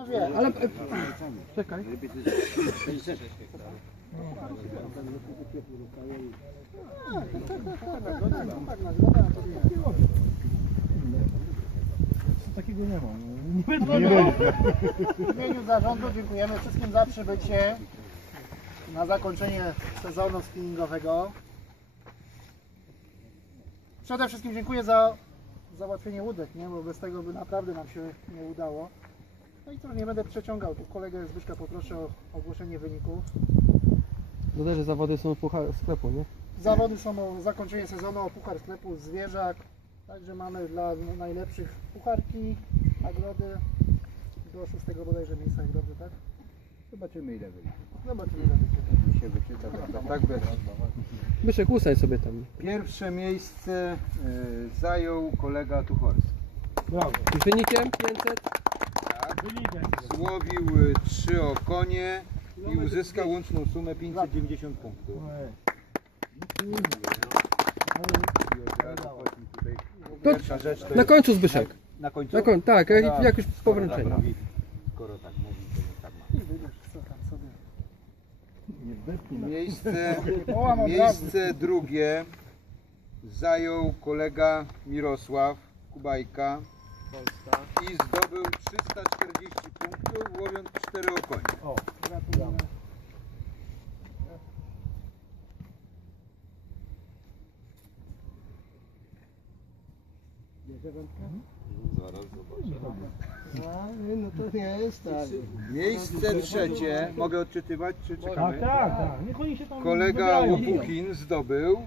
No wie, ale... Czekaj. Takiego nie mam. W imieniu zarządu dziękujemy wszystkim za przybycie na zakończenie sezonu spinningowego. Przede wszystkim dziękuję za załatwienie łódek, nie? bo bez tego by naprawdę nam się nie udało. No i cóż, nie będę przeciągał. Tu kolegę Zbyszka poproszę o ogłoszenie wyników. Dodaj, że zawody są w puchar sklepu, nie? Zawody są o zakończenie sezonu o Puchar Sklepu Zwierzak. Także mamy dla najlepszych pucharki, nagrody do szóstego bodajże miejsca, jak dobrze, tak? Zobaczymy ile wyjdzie. Zobaczymy, ile będzie. Mi się wyczyta, że tak będzie. Byszek, usaj sobie tam. Pierwsze miejsce y, zajął kolega Tuchorski. Brawo. Z wynikiem 500? Złowił y, trzy okonie i uzyskał łączną sumę 590 punktów. To Pierwsza rzecz to Na jest końcu Zbyszek. na końcu. Na końcu, tak, jak, jak już po Skoro wręczeniu. tak mówi, Skoro tak mówi, to tak ma. Miejsce, miejsce drugie zajął kolega Mirosław Kubajka i zdobył 340 punktów, łowiąc 4 okonie. Gratulujemy. No to nie jest tak. Miejsce trzecie, mogę odczytywać czy Tak, czekamy? tak, tak. Niech oni się tam Kolega. Łupukin zdobył,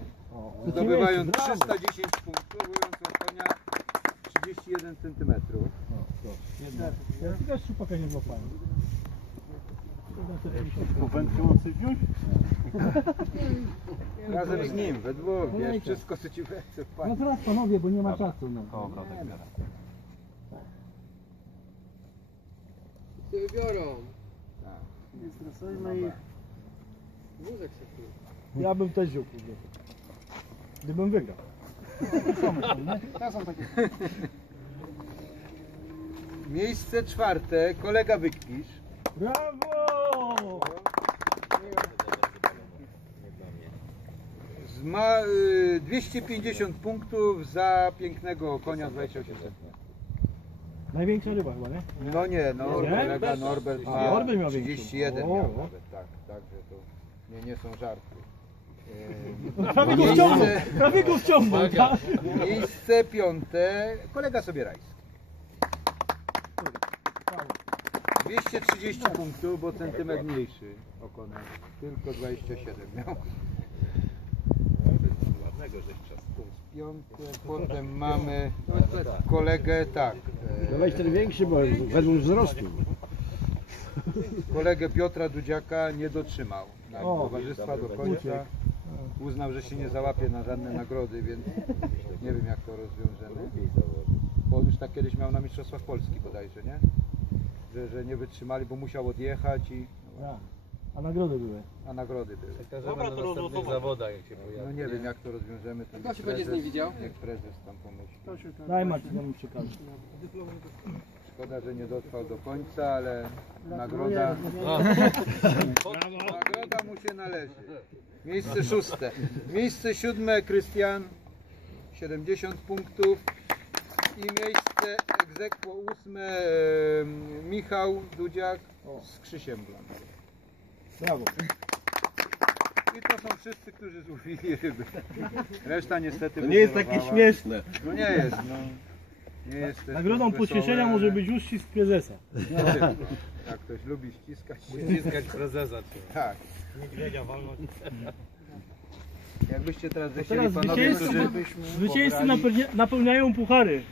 zdobywając jest, brawo. 310 punktów, łowiąc okonia 31 cm. Ja tylko szczupaka nie złapałem. Razem z nim, we dwóch, wiesz, wszystko co ci w ręce No teraz panowie, bo nie ma czasu. No. Ty wybiorą. Nie stresujmy ich. Wózek się tu. Ja bym też wziął kurde. Gdybym wygrał. Miejsce czwarte, kolega Wykpisz. Brawo! Ma y, 250 punktów za pięknego konia 28 Największa ryba chyba, nie? No nie, no Nie? kolega Norbert ma Norbert miał 31 większą. miał O. nawet, tak, także to nie, nie są żarty. Prawie go wciągnął, prawie go wciągnął, tak? Miejsce piąte, kolega Sobierajski. 230 punktów, bo centymetr mniejszy okonek, tylko 27 miał. Piąte, potem mamy kolegę, tak, e, Weź ten większy, bo według wzrostu. kolegę Piotra Dudziaka nie dotrzymał na O, towarzystwa do końca. Uznał, że się nie załapie na żadne nagrody, więc nie wiem jak to rozwiążemy. Bo już tak kiedyś miał na Mistrzostwach Polski bodajże, nie? Że, że nie wytrzymali, bo musiał odjechać, i, Tak. A nagrody były. a nagrody były. Dobra, to następnych zawodach jak się pojawi. No nie wiem jak to rozwiążemy. To Kto się będzie z nim widział? Niech prezes tam pomyśli. To się Daj Marcin, on mi przekaże. Szkoda, że nie dotrwał do końca, ale nagroda, nagroda mu się należy. Miejsce szóste. Miejsce siódme Krystian 70 punktów i miejsce egzekwo ósme Michał Dudziak z Krzysiem Blankiem. Brawo. I to są wszyscy, którzy złowili ryby. Reszta niestety To nie jest takie śmieszne. No nie jest, no. Nagrodą pocieszenia może być uścisk prezesa. Jak ktoś lubi ściskać. Ściskać prezesa. Tak. Niedźwiedzia walnąć. Jakbyście teraz zechcieli panowie, zwycięzcy, którzy... zwycięzcy napełniają puchary.